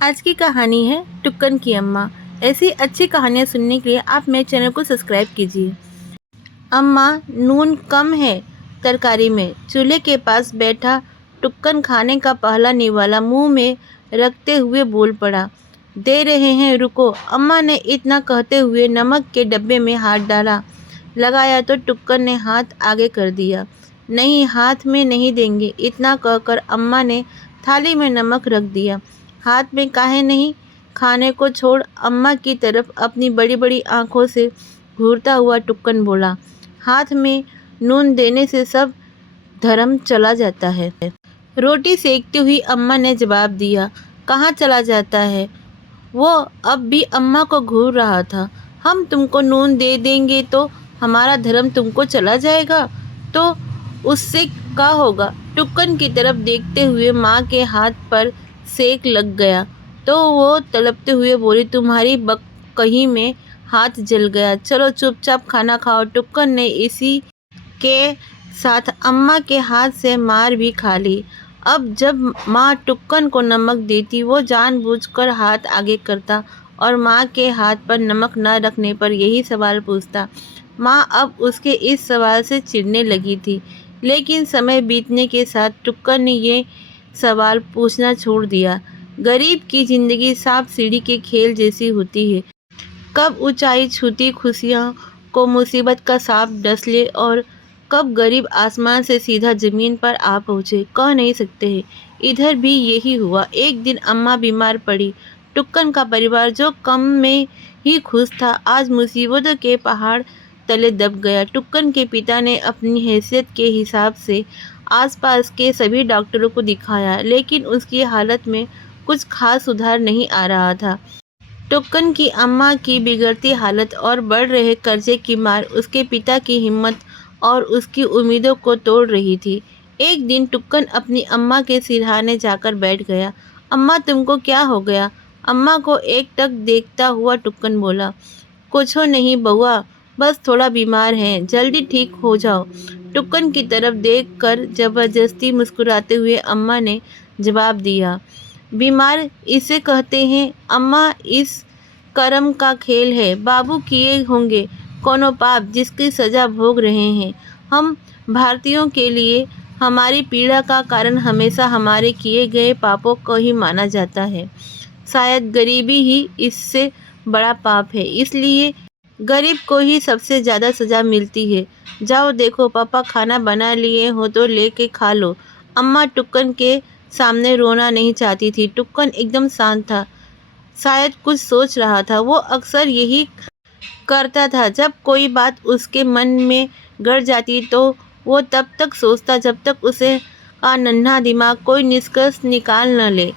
आज की कहानी है टुक्कन की अम्मा। ऐसी अच्छी कहानियाँ सुनने के लिए आप मेरे चैनल को सब्सक्राइब कीजिए। अम्मा, नून कम है तरकारी में। चूल्हे के पास बैठा टुक्कन खाने का पहला निवाला मुंह में रखते हुए बोल पड़ा। दे रहे हैं, रुको। अम्मा ने इतना कहते हुए नमक के डब्बे में हाथ डाला लगाया तो टुक्कन ने हाथ आगे कर दिया। नहीं, हाथ में नहीं देंगे। इतना कहकर अम्मा ने थाली में नमक रख दिया। हाथ में काहे नहीं? खाने को छोड़ अम्मा की तरफ अपनी बड़ी बड़ी आंखों से घूरता हुआ टुक्कन बोला। हाथ में नून देने से सब धर्म चला जाता है। रोटी सेकती हुई अम्मा ने जवाब दिया। कहाँ चला जाता है? वो अब भी अम्मा को घूर रहा था। हम तुमको नून दे देंगे तो हमारा धर्म तुमको चला जाएगा, तो उससे क्या होगा? टुक्कन की तरफ देखते हुए माँ के हाथ पर सेक लग गया तो वो तड़पते हुए बोली, तुम्हारी बक कहीं में हाथ जल गया। चलो चुपचाप खाना खाओ। टुक्कन ने इसी के साथ अम्मा के हाथ से मार भी खा ली। अब जब माँ टुक्कन को नमक देती वो जानबूझकर हाथ आगे करता और माँ के हाथ पर नमक न रखने पर यही सवाल पूछता। माँ अब उसके इस सवाल से चिढ़ने लगी थी, लेकिन समय बीतने के साथ टुक्कन ने ये सवाल पूछना छोड़ दिया। गरीब की जिंदगी सांप सीढ़ी के खेल जैसी होती है। कब ऊंचाई छूती खुशियाँ को मुसीबत का सांप डस ले और कब गरीब आसमान से सीधा जमीन पर आ पहुँचे, कह नहीं सकते हैं। इधर भी यही हुआ। एक दिन अम्मा बीमार पड़ी। टुक्कन का परिवार जो कम में ही खुश था, आज मुसीबतों के पहाड़ तले दब गया। टुक्कन के पिता ने अपनी हैसियत के हिसाब से आसपास के सभी डॉक्टरों को दिखाया, लेकिन उसकी हालत में कुछ खास सुधार नहीं आ रहा था। टुक्कन की अम्मा की बिगड़ती हालत और बढ़ रहे कर्जे की मार उसके पिता की हिम्मत और उसकी उम्मीदों को तोड़ रही थी। एक दिन टुक्कन अपनी अम्मा के सिरहाने जाकर बैठ गया। अम्मा, तुमको क्या हो गया? अम्मा को एकटक देखता हुआ टुक्कन बोला। कुछो नहीं बउआ, बस थोड़ा बीमार हैं, जल्दी ठीक हो जाओ। टुक्कन की तरफ देखकर जबरदस्ती मुस्कुराते हुए अम्मा ने जवाब दिया। बीमार इसे कहते हैं अम्मा, इस कर्म का खेल है। बाबू किए होंगे कोनो पाप जिसकी सजा भोग रहे हैं। हम भारतीयों के लिए हमारी पीड़ा का कारण हमेशा हमारे किए गए पापों को ही माना जाता है। शायद गरीबी ही इससे बड़ा पाप है, इसलिए गरीब को ही सबसे ज़्यादा सज़ा मिलती है। जाओ देखो, पापा खाना बना लिए हो तो लेके खा लो। अम्मा टुक्कन के सामने रोना नहीं चाहती थी। टुक्कन एकदम शांत था, शायद कुछ सोच रहा था। वो अक्सर यही करता था। जब कोई बात उसके मन में गड़ जाती तो वो तब तक सोचता जब तक उसे का नन्हा दिमाग कोई निष्कर्ष निकाल न ले।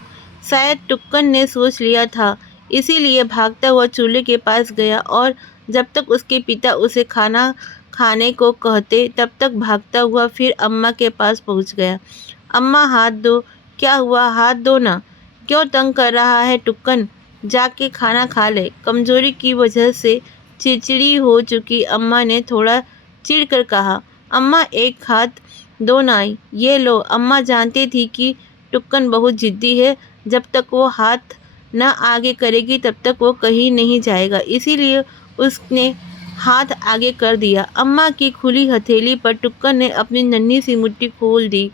शायद टुक्कन ने सोच लिया था, इसीलिए भागता हुआ चूल्हे के पास गया और जब तक उसके पिता उसे खाना खाने को कहते तब तक भागता हुआ फिर अम्मा के पास पहुंच गया। अम्मा, हाथ दो। क्या हुआ? हाथ दो ना। क्यों तंग कर रहा है टुक्कन? जाके खाना खा ले। कमजोरी की वजह से चिड़चिड़ी हो चुकी अम्मा ने थोड़ा चिढ़ कर कहा। अम्मा, एक हाथ दो ना। ये लो। अम्मा जानती थी कि टुक्कन बहुत जिद्दी है। जब तक वो हाथ न आगे करेगी तब तक वो कहीं नहीं जाएगा, इसीलिए उसने हाथ आगे कर दिया। अम्मा की खुली हथेली पर टुक्कन ने अपनी नन्ही सी मुट्ठी खोल दी।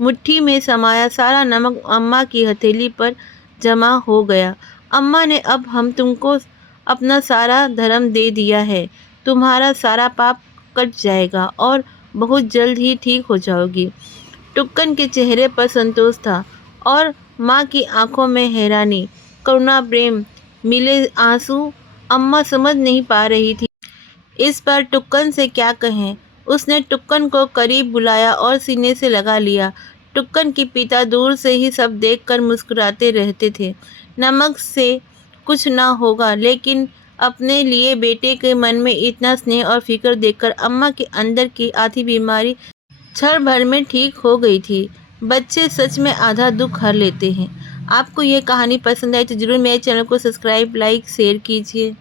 मुट्ठी में समाया सारा नमक अम्मा की हथेली पर जमा हो गया। अम्मा ने, अब हम तुमको अपना सारा धर्म दे दिया है। तुम्हारा सारा पाप कट जाएगा और बहुत जल्द ही ठीक हो जाओगी। टुक्कन के चेहरे पर संतोष था और माँ की आंखों में हैरानी, करुणा, प्रेम मिले आंसू। अम्मा समझ नहीं पा रही थी इस पर टुक्कन से क्या कहें। उसने टुक्कन को करीब बुलाया और सीने से लगा लिया। टुक्कन के पिता दूर से ही सब देखकर मुस्कुराते रहते थे। नमक से कुछ ना होगा, लेकिन अपने लिए बेटे के मन में इतना स्नेह और फिक्र देखकर अम्मा के अंदर की आधी बीमारी क्षण भर में ठीक हो गई थी। बच्चे सच में आधा दुख हर लेते हैं। आपको ये कहानी पसंद आई तो ज़रूर मेरे चैनल को सब्सक्राइब, लाइक, शेयर कीजिए।